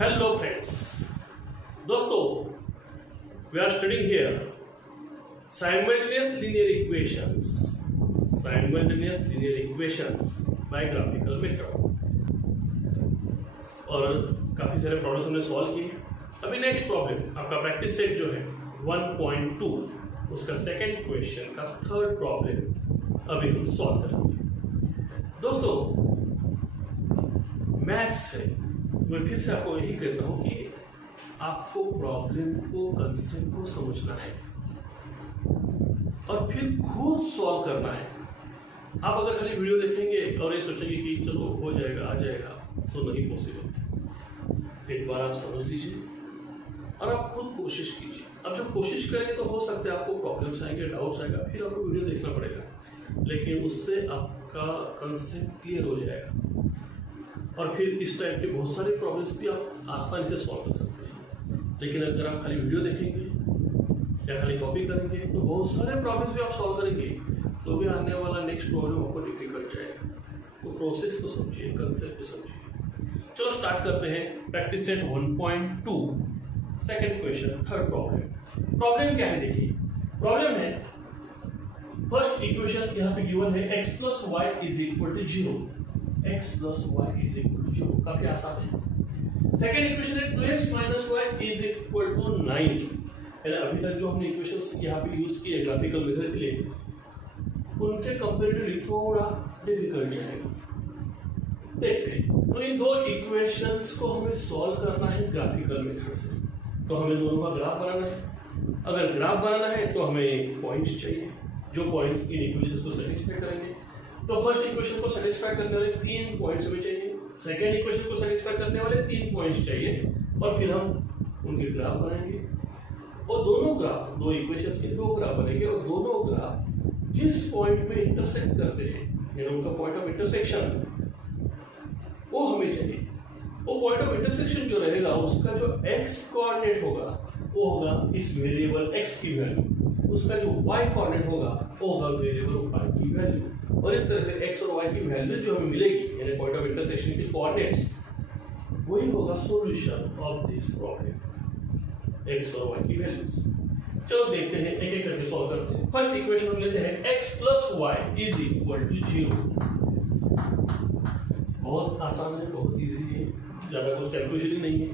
Hello friends, दोस्तों we are studying here simultaneous linear equations by graphical method और काफी सारे प्रॉब्लम्स हमने सॉल्व किए। अभी नेक्स्ट प्रॉब्लम आपका प्रैक्टिस सेट जो है 1.2 उसका सेकंड क्वेश्चन का थर्ड प्रॉब्लम अभी हम सॉल्व करेंगे। दोस्तों मैथ्स से मैं फिर से आपको यही कहता हूं कि आपको प्रॉब्लम को, कंसेप्ट को समझना है और फिर खुद सॉल्व करना है। आप अगर खाली वीडियो देखेंगे और ये सोचेंगे कि चलो हो जाएगा, आ जाएगा, तो नहीं पॉसिबल। एक बार आप समझ लीजिए और आप खुद कोशिश कीजिए। अब जब कोशिश करेंगे तो हो सकता है आपको प्रॉब्लम्स आएंगे, डाउट्स आएगा, फिर आपको वीडियो देखना पड़ेगा, लेकिन उससे आपका कंसेप्ट क्लियर हो जाएगा और फिर इस टाइप के बहुत सारे प्रॉब्लम्स भी आप आसानी से सॉल्व कर सकते हैं। लेकिन अगर आप खाली वीडियो देखेंगे या खाली कॉपी करेंगे तो बहुत सारे प्रॉब्लम्स भी आप सॉल्व करेंगे तो भी आने वाला नेक्स्ट प्रॉब्लम आपको डिफिकल्ट जाएगा। तो प्रोसेस को समझिए, कंसेप्ट को समझिए। चलो स्टार्ट करते हैं practice set 1.2 second question third problem. Problem क्या है देखिए, प्रॉब्लम है फर्स्ट इक्वेशन यहाँ पे गिवन है x plus Y is equal to 0। x plus Y is equal to 0 काफी आसान है। सेकंड इक्वेशन है 2x minus Y is equal to 9। अभी तक जो हमने इक्वेशंस यहाँ पे यूज किए ग्राफिकल मेथड के लिए, उनके कंपैरेटिवली थोड़ा डिफिकल्ट जाएगा। देखते हैं। तो इन दो इक्वेशंस को हमें सॉल्व करना है ग्राफिकल मेथड से। तो हमें दोनों का ग्राफ बनाना है। अगर ग्राफ बनाना है तो हमें पॉइंट्स चाहिए, जो पॉइंट्स इन इक्वेशंस को सेटिस्फाई करेंगे। तो फर्स्ट इक्वेशन को सेटिस्फाई करने वाले 3 पॉइंट्स हमें चाहिए, सेकेंड इक्वेशन को सेटिस्फाई करने वाले 3 पॉइंट्स चाहिए और फिर हम उनके ग्राफ बनाएंगे। और दोनों ग्राफ, दो इक्वेशंस के दो ग्राफ बनेंगे और दोनों ग्राफ जिस पॉइंट में इंटरसेक्ट करते हैं, यानी उनका पॉइंट ऑफ इंटरसेक्शन वो हमें चाहिए। वो पॉइंट ऑफ इंटरसेक्शन जो रहेगा उसका जो x कोऑर्डिनेट होगा वो होगा इस वेरिएबल x की वैल्यू, उसका जो y कोऑर्डिनेट होगा वो होगा वेरिएबल y की वैल्यू। और इस तरह से x और y की वैल्यू जो हमें मिलेगी, यानी पॉइंट ऑफ इंटरसेक्शन के कोऑर्डिनेट्स, वही होगा solution of this problem, x और y की वैल्यूज। चलो देखते हैं, एक एक करके सॉल्व करते हैं। फर्स्ट इक्वेशन हम लेते हैं x plus Y is equal to 0। बहुत आसान है, बहुत इजी है, ज्यादा कुछ कैलकुलेशन ही नहीं है।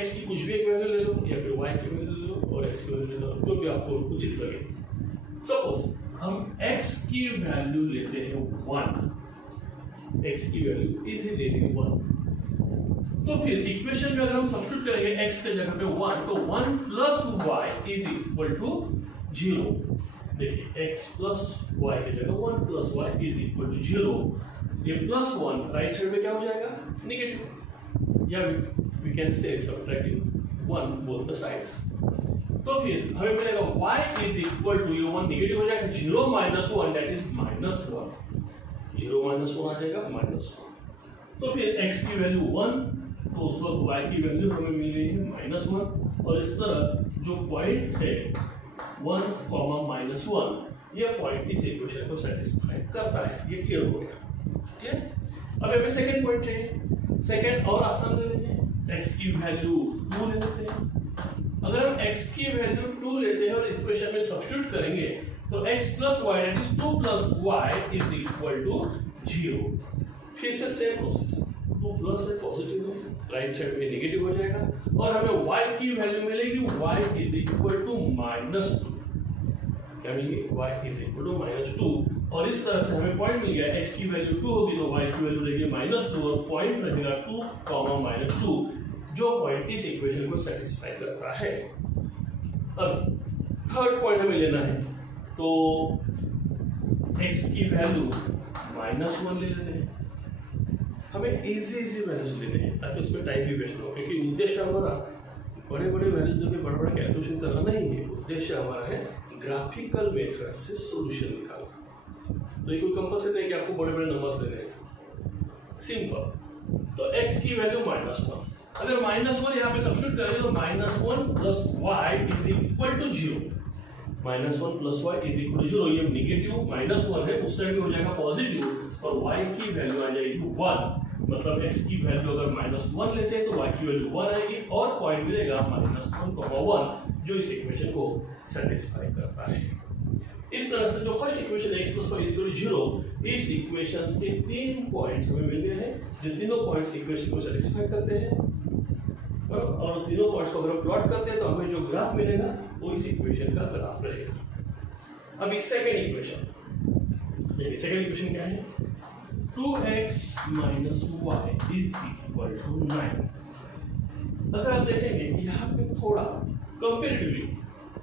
x की कुछ भी एक वैल्यू ले लो या फिर y की वैल्यू ले लो और x की वैल्यू ले लो, जो भी आपको उचित लगे। सपोज हम x की वैल्यू लेते हैं 1, x की वैल्यू इजी ले ली 1। तो फिर इक्वेशन में अगर हम सब्स्टिट्यूट करेंगे x के जगह पे 1, तो 1 plus y is equal to 0। देखिए x प्लस y के जगह 1 plus y is equal to 0। ये प्लस 1 राइट साइड में क्या हो जाएगा, नेगेटिव, या we can say subtracting 1 both the sides. तो फिर हमें मिलेगा y इज इक्वल टू, ये 1 नेगेटिव हो जाएगा, 0 minus 1 that is minus 1। 0 minus 1 आ जाएगा माइनस 1। तो फिर x की वैल्यू 1, तो उस वक्त y की वैल्यू हमें मिल रही है माइनस 1। और इस तरह जो पॉइंट है 1, -1, ये पॉइंट इस इक्वेशन को सेटिस्फाई करता है। ये क्लियर हो गया, ठीक है। अब हमें सेकंड पॉइंट चाहिए। सेकंड और आसान ले लेते हैं, x की वैल्यू 2 ले लेते हैं। अगर हम x की वैल्यू 2 लेते हैं और इक्वेशन में सब्स्टिट्यूट करेंगे तो x plus Y that is 2 plus Y is equal to 0। फिर से सेम प्रोसेस, 2 प्लस है पॉजिटिव है, राइट साइड में नेगेटिव हो जाएगा और हमें y की वैल्यू मिलेगी y इज इक्वल टू -2। क्या मिलेगी, y इज इक्वल टू -2। और इस तरह से हमें पॉइंट मिल गया, x की वैल्यू 2 होगी तो y की वैल्यू रहेगी -2 और पॉइंट रहेगा 2, -2, जो पॉइंट इस इक्वेशन को सेटिस्फाई करता है। अब थर्ड पॉइंट हमें लेना है, तो x की वैल्यू -1 ले लेते हैं। हमें इजी वैल्यूज लेते हैं ताकि उसमें टाइम भी वेस्ट हो, क्योंकि उद्देश्य हमारा बड़े वैल्यूज लेके बड़ा कैलकुलेशन करना नहीं है। उद्देश्य हमारा है ग्राफिकल मेथड से सॉल्यूशन निकालना। तो ये कोई कंपल्सरी नहीं कि आपको बड़े नंबर्स लेने हैं, सिंपल। तो x की वैल्यू -1, अगर -1 यहाँ पे सब्स्टिट्यूट करेंगे तो -1 plus y is equal to 0। -1 plus y is equal to 0, ये नेगेटिव -1 है, उस साइड में हो जाएगा पॉजिटिव और y की वैल्यू आ जाएगी 1। मतलब x की वैल्यू अगर -1 लेते हैं तो y की वैल्यू 1 आएगी और पॉइंट मिलेगा -1,1 जो इस इक्वेशन को सेटिस्फाई करता है। इस तरह से जो फर्स्ट इक्वेशन x + y = 0, इस इक्वेशंस के 3 पॉइंट्स हमें मिल गए हैं जो तीनों पॉइंट्स इक्वेशन को सेटिस्फाई करते हैं। और तीनों पॉइंट्स को अगर हम प्लॉट करते हैं तो हमें जो ग्राफ मिलेगा वो इस इक्वेशन का ग्राफ रहेगा। अब इस सेकंड इक्वेशन, देखिए सेकंड इक्वेशन क्या है, 2x - y = 9। अगर आप देखेंगे यहाँ पे थोड़ा कंपेरेटिवली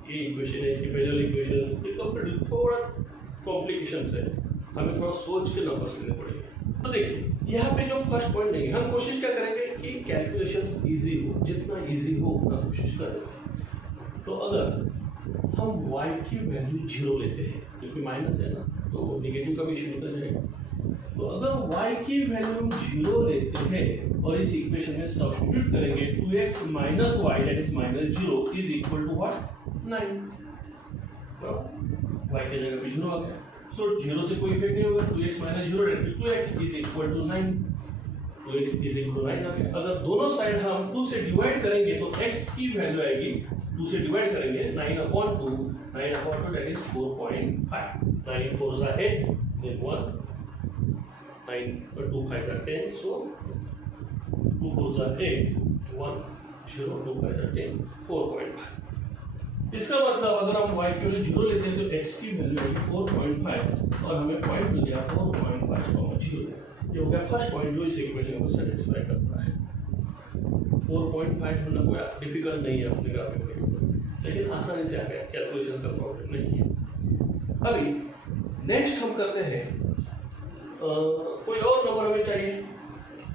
ये इक्वेशन है, इसकी पहले इक्वेशंस के कंपेरेटिवली थोड़ा कॉम्प्लिकेशंस है, हमें थोड़ा सोच के नंबर्स लेने पड़ेंगे। तो देखिए यहाँ पे जो फर्स्ट पॉइंट लेंगे, हम कोशिश क्या करेंगे कि कैलकुलेशंस इजी हो, जितना इजी हो उतना कोशिश करेंगे। तो अगर हम y की वैल्यू 0 लेते हैं, क्योंकि माइनस है ना तो नेगेटिव का भी इशू निकल जाएगा, तो अगर y की वैल्यू 0 लेते हैं और इस इक्वेशन में सब्स्टिट्यूट करेंगे 2x - y that is -0 is equal to what? 9। y की जगह पे 0 आ गया, सो 0 से कोई इफेक्ट नहीं होगा, 2x - 0 that is 2x is equal to 9, 2x is equal to 9 आ गया। अगर दोनों साइड हम 2 से डिवाइड करेंगे तो x की वैल्यू आएगी, 2 से डिवाइड करेंगे 9/2, 9/2 that is 4.5, 9 4s are 8, then 1, 9 और 2 5s are 10, so 2 4s are 8, 1 0, 2 5s are 10, 4.5। इसका मतलब अगर हम y की वैल्यू 0 लेते हैं तो x की वैल्यू आएगी 4.5 और हमें पॉइंट मिल गया 4.5,0। ये हो गया फर्स्ट पॉइंट जो इस इक्वेशन को सेटिस्फाई करता है। 4.5 होना कोई डिफिकल्ट नहीं है अपने ग्राफिक में, लेकिन आसानी से आ गया, कैलकुलेशंस का प्रॉब्लम नहीं है। अभी नेक्स्ट हम करते हैं कोई और नंबर हमें चाहिए।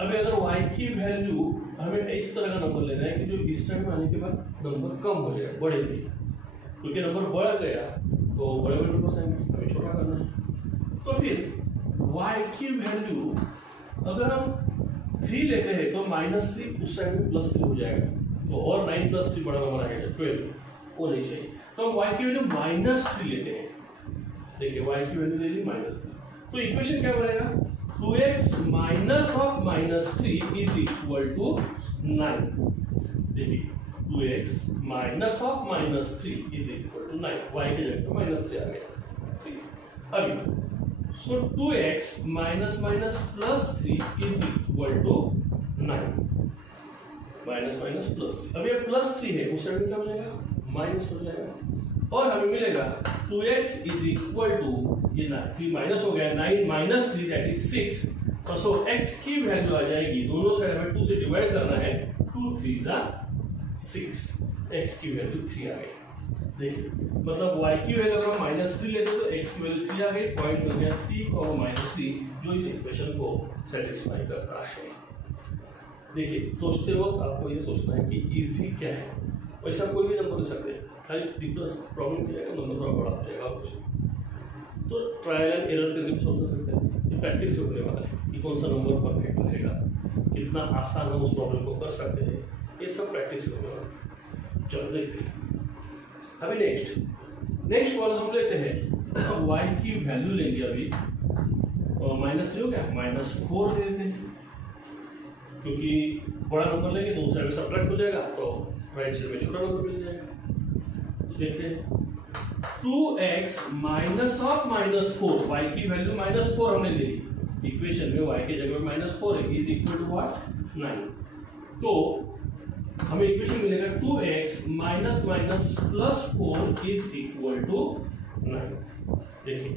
अभी अगर y की वैल्यू हमें इस तरह का नंबर लेना है कि जो इस साइड में आने के बाद नंबर कम हो जाए, बढ़े नहीं, क्योंकि नंबर बढ़ गया तो बड़े बड़े नंबर आएंगे, हमें छोटा करना है। तो फिर y की वैल्यू अगर हम 3 लेते हैं तो -3 उस साइड में +3 हो जाएगा, तो और 9 + 3 बड़ा नंबर आएगा 12, वो नहीं चाहिए। तो हम y की वैल्यू -3 लेते हैं, देखिए y की वैल्यू ले ली -3, तो इक्वेशन क्या बनेगा, 2x - -3 is equal to 9। देखिए 2x - -3 is equal to 9, y की जगह पे -3 आ गया। अभी सो 2x - -+3 is equal to 9, -+3। अब ये +3 है, उस साइड में क्या हो जाएगा, माइनस हो जाएगा, और हमें मिलेगा 2x is equal to, ये 3 माइनस हो गया, 9 - 3 that is 6, और सो x की वैल्यू आ जाएगी, दोनों साइड में 2 से डिवाइड करना है, 2 3s are 6, x की वैल्यू 3 आ गई। देखिए मतलब y की वैल्यू अगर हम -3 लेते तो x की वैल्यू 3 आ गई, पॉइंट मिल गया 3, जो इस इक्वेशन को सेटिस्फाई करता है। देखिए सोचते वक्त आपको ये सोचना है कि इजी क्या है, वैसा कोई भी नंबर ले सकते हैं, खाली डिफरेंस प्रॉब्लम क्या है, नंबर थोड़ा बड़ा हो जाएगा कुछ, तो ट्रायल एंड एरर करके भी सोच सकते हैं। ये प्रैक्टिस से होने वाला है कि कौन सा नंबर परफेक्ट रहेगा, कितना आसान हम उस प्रॉब्लम को कर सकते हैं, ये सब प्रैक्टिस से होने वाला है। चलो देखते हैं। अभी नेक्स्ट वाला हम लेते हैं, y की वैल्यू लेंगे अभी, और -3 हो गया, -4 दे देते हैं, क्योंकि बड़ा नंबर लेंगे तो उस साइड में सब्ट्रैक्ट हो जाएगा, तो राइट साइड में छोटा नंबर मिल जाएगा। तो देखते हैं 2x - -4, y की वैल्यू -4 हमने ले ली, इक्वेशन में y की जगह में -4 है, इज इक्वल टू व्हाट, 9। तो हमें इक्वेशन मिलेगा 2x - -+4 इज इक्वल टू 9। देखिए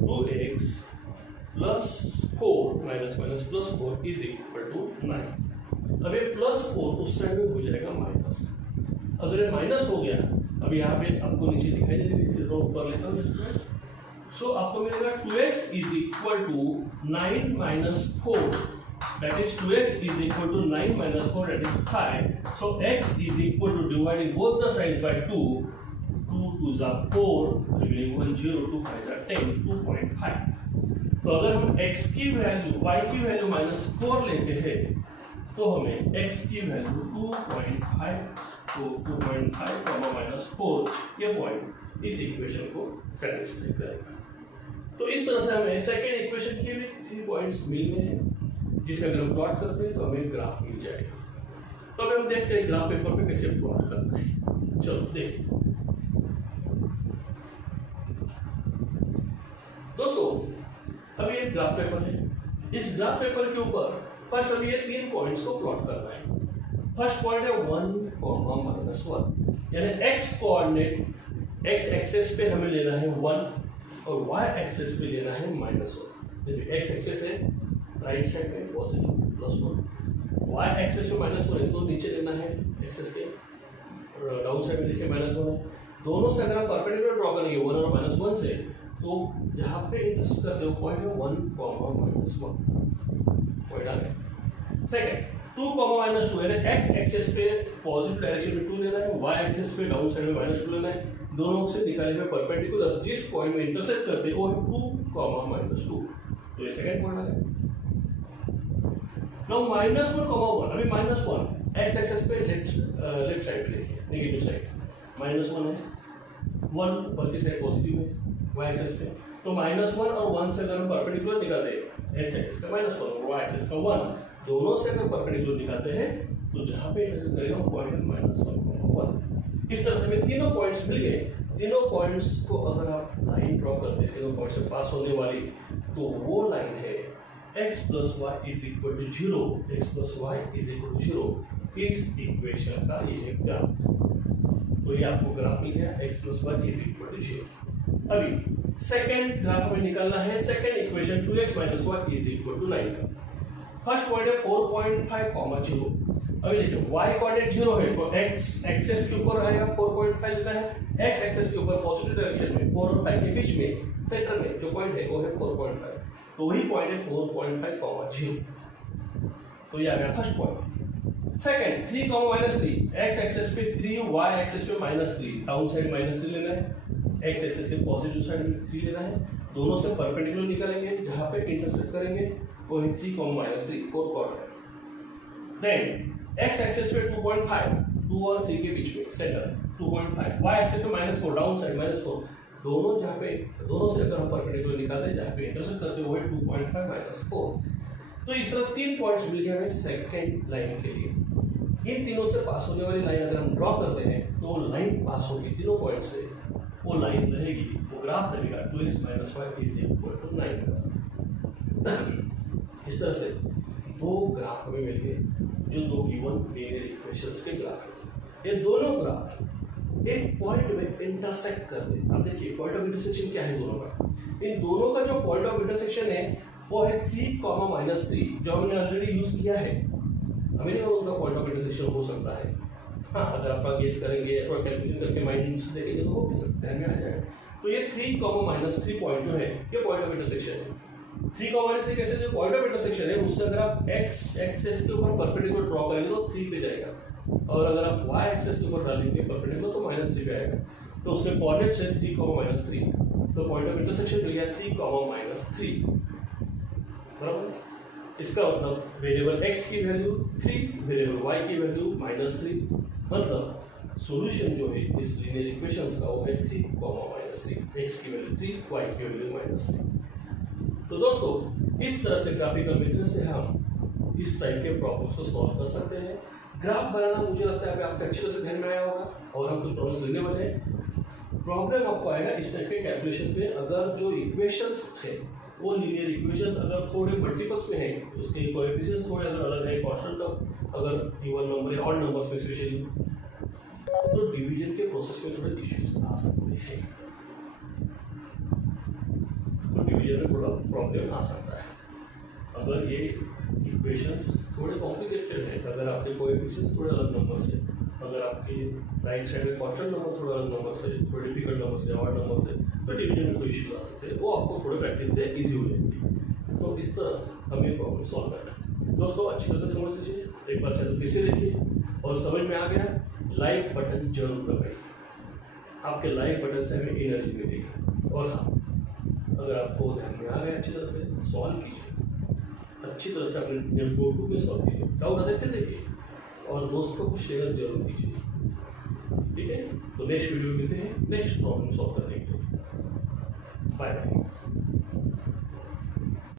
2x + 4 - +4 इज इक्वल टू 9। अब ये +4 उस साइड में हो जाएगा माइनस, अगर ये माइनस हो गया, अब यहाँ पे आपको नीचे दिखाई दे रही है, ऊपर लेता हूँ, सो आपको मिलेगा 2x is equal to 9 - 4, that is 2x is equal to 9 - 4, that is 5. So x is equal to, dividing both the sides by 2, 2 2s are 4, remaining 1 0, 2 5s are 10, 2.5। तो अगर हम x की वैल्यू, y की वैल्यू -4 लेते हैं तो हमें x की वैल्यू 2.5, तो 2.5, -4, ये पॉइंट इस इक्वेशन को सेटिस्फाई करेगा। तो इस तरह से हमें सेकेंड इक्वेशन के लिए 3 पॉइंट्स मिल गए हैं। जिसे अगर हम प्लॉट करते हैं तो हमें ग्राफ मिल जाएगा। तो अभी हम देखते हैं ग्राफ पेपर पे कैसे प्लॉट करना है। चलो देखिए दोस्तों, अभी एक ग्राफ पेपर है। इस ग्राफ पेपर के ऊपर फर्स्ट अभी ये 3 पॉइंट्स को प्लॉट करना है। फर्स्ट पॉइंट है 1, -1, यानी x कोऑर्डिनेट x एक्सिस पे हमें लेना है 1 और y एक्सिस पे लेना है -1। x एक्सिस है राइट साइड पे पॉजिटिव +1, y एक्सिस पे -1 है तो नीचे लेना है एक्सिस के डाउन साइड में देखिए -1 है। दोनों से अगर आप परपेंडिकुलर ड्रॉ करेंगे 1 और -1 से, तो जहाँ पे इंटरसेक्ट करते हो पॉइंट है 1, -1 पॉइंट आ गया। सेकंड 2, -2 यानी x एक्सिस पे पॉजिटिव डायरेक्शन में 2 लेना है, y एक्सिस पे डाउन साइड में -2 लेना है। दोनों से निकाले हुए परपेंडिकुलर जिस पॉइंट में इंटरसेक्ट करते हैं वो है 2, -2। तो ये सेकंड पॉइंट आ गया। नाउ -1, -1 अभी -1 x एक्सिस पे लेफ्ट साइड पे देखिए नेगेटिव साइड -1 है, 1 ऊपर की साइड पॉजिटिव है y एक्सिस पे। तो -1 और 1 से अगर हम परपेंडिकुलर निकालते हैं x एक्सिस का -1 और y एक्सिस का 1, दोनों से अगर परपेंडिकुलर निकालते हैं तो जहां पे इंटरसेक्ट करेगा वो पॉइंट है -1, 1। इस तरह से हमें तीनों पॉइंट्स मिल गए। तीनों पॉइंट्स को अगर आप लाइन ड्रॉ करते हैं तीनों पॉइंट से पास होने वाली, तो वो लाइन है x + y = 0, x + y = 0। इस इक्वेशन का ये है ग्राफ। तो ये आपको ग्राफ मिल गया x + y = 0। अभी सेकंड ग्राफ हमें निकालना है। Second equation 2x - y = 9। First point है 4.5, 0। अभी देखिए y कोऑर्डिनेट 0 है तो x एक्सिस के ऊपर आएगा 4.5 लेना है, x एक्सिस के ऊपर पॉजिटिव डायरेक्शन में 4 और 5 के बीच में सेंटर में जो पॉइंट है वो है 4.5, तो वही पॉइंट है 4.5, 0। तो ये आ गया first point. Second 3, -3 x axis पे 3, y एक्सिस पे -3, डाउन साइड -3 लेना है, x एक्सिस के पॉजिटिव साइड में 3 लेना है। दोनों से परपेंडिकुलर निकालेंगे, जहां पे इंटरसेक्ट करेंगे वो है 3, -3, 4 क्वाड्रेंट। देन x एक्सिस पे 2.5, 2 और 3 के बीच में सेंटर 2.5, y एक्सिस पे -4, डाउन साइड -4। दोनों जहाँ पे दोनों से अगर हम परपेंडिकुलर निकालते हैं जहाँ पे इंटरसेक्ट करते हैं वो है 2.5 - 4। तो इस तरह 3 पॉइंट्स मिल गए हमें सेकंड लाइन के लिए। इन तीनों से पास होने वाली लाइन अगर हम ड्रॉ करते हैं तो लाइन पास होगी तीनों पॉइंट से, वो लाइन रहेगी, वो ग्राफ रहेगा 2x - y = 9। इस तरह से 2 ग्राफ हमें मिल गए जो 2 गिवन लीनियर इक्वेशंस के ग्राफ हैं। ये दोनों ग्राफ एक पॉइंट में इंटरसेक्ट कर रहे हैं। अब देखिए पॉइंट ऑफ इंटरसेक्शन क्या है दोनों का। इन दोनों का जो पॉइंट ऑफ इंटरसेक्शन है वो है 3, -3 जो हमने ऑलरेडी यूज किया है। हमें नहीं उनका पॉइंट ऑफ इंटरसेक्शन हो सकता है। हाँ, अगर आप गेस करेंगे थोड़ा कैलकुलेशन करके माइंड से देखेंगे तो हो भी सकता है, में आ जाएगा। तो ये 3, -3 पॉइंट जो है ये पॉइंट ऑफ इंटरसेक्शन है। 3, -3 कैसे जो पॉइंट ऑफ इंटरसेक्शन है उससे अगर आप x एक्सिस के ऊपर परपेंडिकुलर ड्रॉ करेंगे तो 3 पे जाएगा, और अगर आप y एक्सिस के ऊपर डालेंगे परपेंडिकुलर तो -3 पे आएगा। तो उसके कोऑर्डिनेट्स है 3, -3, तो पॉइंट ऑफ इंटरसेक्शन मिल गया 3, -3 बराबर। इसका मतलब वेरिएबल x की वैल्यू 3, वेरिएबल y की वैल्यू -3, मतलब सॉल्यूशन जो है इस लीनियर इक्वेशंस का वो है 3, -3, x की वैल्यू 3, y की वैल्यू -3। तो दोस्तों इस तरह से ग्राफिकल मेथड से हम इस टाइप के प्रॉब्लम्स को सॉल्व कर सकते हैं। ग्राफ बनाना मुझे लगता है आपके अच्छी तरह से ध्यान में आया होगा, और हम कुछ प्रॉब्लम्स लेने वाले हैं। प्रॉब्लम आपको आएगा इस टाइप के कैलकुलेशंस में, अगर जो इक्वेशंस है वो लीनियर इक्वेशंस अगर थोड़े मल्टीपल्स में है तो उसके कोएफिशिएंट्स थोड़े अगर अलग है, कांस्टेंट अगर इवन नंबर या ऑड नंबर्स में स्पेशली, तो डिवीजन के प्रोसेस में थोड़े इश्यूज आ सकते हैं, तो डिवीजन में थोड़ा प्रॉब्लम आ सकता है। अगर ये इक्वेशंस थोड़े कॉम्प्लिकेटेड है, अगर आपके कोएफिशिएंट्स थोड़े अलग नंबर से, अगर आपके राइट साइड में कांस्टेंट नंबर थोड़ा अलग नंबर से, थोड़े डिफिकल्ट नंबर से, ऑड नंबर से, तो डिवीजन में कोई इश्यू आ सकते हैं, वो आपको थोड़े प्रैक्टिस से इजी हो जाएगी। तो इस तरह हमें प्रॉब्लम सॉल्व करना है। दोस्तों अच्छी तरह से समझ लीजिए, एक बार चाहे तो फिर से देखिए, और समझ में आ गया लाइक बटन जरूर दबाइए, आपके लाइक बटन से हमें एनर्जी मिलेगी। और हाँ, अगर आपको ध्यान में आ गया अच्छी तरह से सॉल्व कीजिए, अच्छी तरह से अपने Q2 में सॉल्व कीजिए, डाउट आता है देखिए, और दोस्तों को शेयर जरूर कीजिए। ठीक है, तो नेक्स्ट वीडियो मिलते हैं नेक्स्ट प्रॉब्लम सॉल्व करने के लिए। Bye bye.